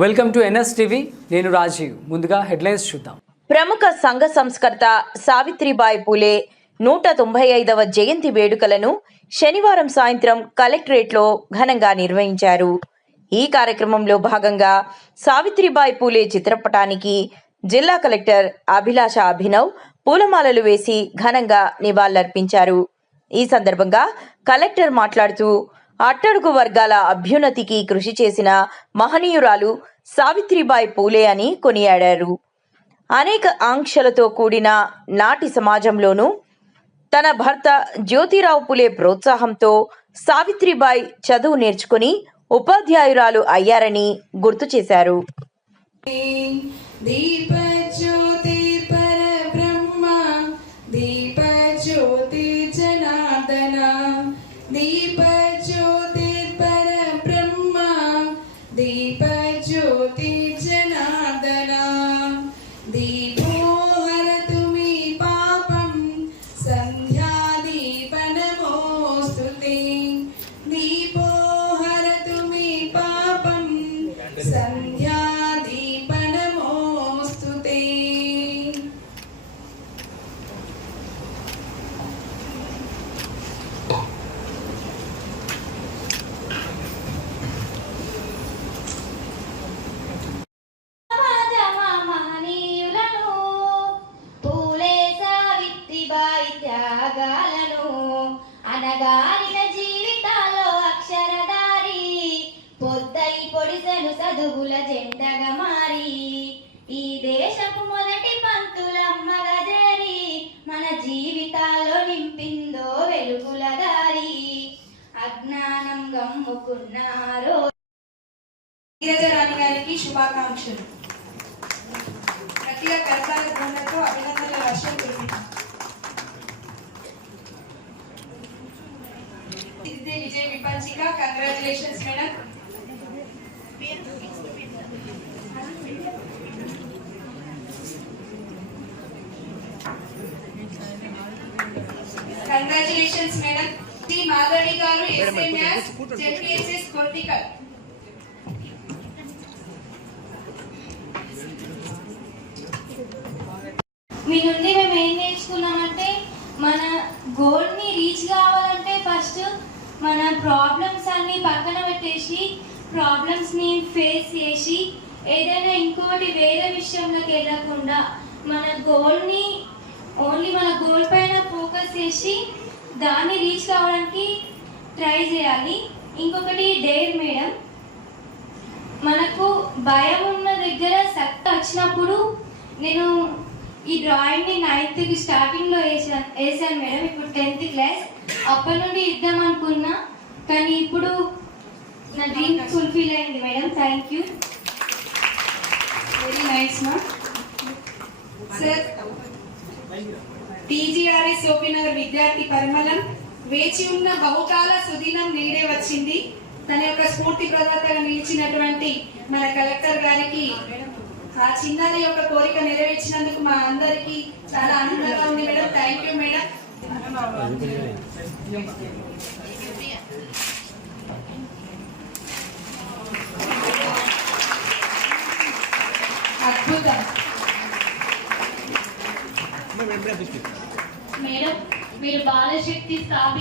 Welcome to NS TV. నేను రాజీవ్. ముందుగా headlines చూద్దాం. ప్రముఖ సంఘ సంస్కర్త సావిత్రిబాయి పూలే 195వ జయంతి వేడుకలను శనివారం సాయంత్రం కలెక్టరేట్లో ఘనంగా నిర్వహించారు. ఈ కార్యక్రమంలో భాగంగా సావిత్రిబాయి పూలే చిత్రపటానికి జిల్లా కలెక్టర్ అభిలాష అభినవ్ పూలమాలలు వేసి ఘనంగా నివాళులర్పించారు. ఈ సందర్భంగా కలెక్టర్ మాట్లాడుతూ అట్టడుగు వర్గాల అభ్యున్నతికి కృషి చేసిన మహనీయురాలు సావిత్రిబాయి పూలే అని కొనియాడారు. అనేక ఆంక్షలతో కూడిన నాటి సమాజంలోనూ తన భర్త జ్యోతిరావు పూలే ప్రోత్సాహంతో సావిత్రిబాయి చదువు నేర్చుకుని ఉపాధ్యాయురాలు అయ్యారని గుర్తు చేశారు. అనగారిన జీవితాల్లో అక్షరదారి పొద్దై పొడిసెను చదువుల జెండగా మారి ఈ దేశపు మొదటి పంతులమ్మగా జరి మన జీవితాల్లో నింపిందో వెలుగుల దారి అజ్ఞానం గమ్ముకున్నారో. నీరజరాణి గారికి శుభాకాంక్షలు. గట్టిగా కర్తాల ధ్వనులతో అభినందనల వర్షం కురిపించారు. Vijay Vipanchika, congratulations madam. Congratulations madam. Sri Madhavi గారు ఎస్ఏ మ్యాథ్స్, జెడ్పీఎస్ఎస్ పొలిటికల్. మీ నుండి మేము ఏం నేర్చుకున్నామంటే మన గోల్ని రీచ్ కావాలంటే ఫస్ట్ మన ప్రాబ్లమ్స్ అన్ని పక్కన పెట్టేసి ప్రాబ్లమ్స్ని ఫేస్ చేసి ఏదైనా ఇంకోటి వేరే విషయంలోకి వెళ్ళకుండా మన గోల్ని ఓన్లీ మన గోల్ పైన ఫోకస్ చేసి దాన్ని రీచ్ కావడానికి ట్రై చేయాలి. ఇంకొకటి డేర్ మేడం, మనకు భయం ఉన్న దగ్గర సత్తా వచ్చినప్పుడు నేను ఈ డ్రాయింగ్ని 9th స్టార్టింగ్లో వేసాను మేడం. ఇప్పుడు 10th క్లాస్. అప్పటి నుండి ఇద్దాం అనుకున్నా కానీ ఇప్పుడు నా డ్రీమ్ ఫుల్ఫిల్ అయింది madam. Thank you. Very nice మా సార్. టీజీఆర్ఎస్ ఓపీనగర్ విద్యార్థి పరిమళం వేచి ఉన్న బహుకాల సుదినం నేడే వచ్చింది. తన యొక్క స్ఫూర్తి ప్రదాతగా నిలిచినటువంటి మన కలెక్టర్ గారికి ఆ చిన్నారి యొక్క కోరిక నెరవేర్చినందుకు మా అందరికి చాలా ఆనందంగా ఉంది మేడం. Thank you madam. అద్భుతం మేడం. మీరు బాలశక్తి స్థాపి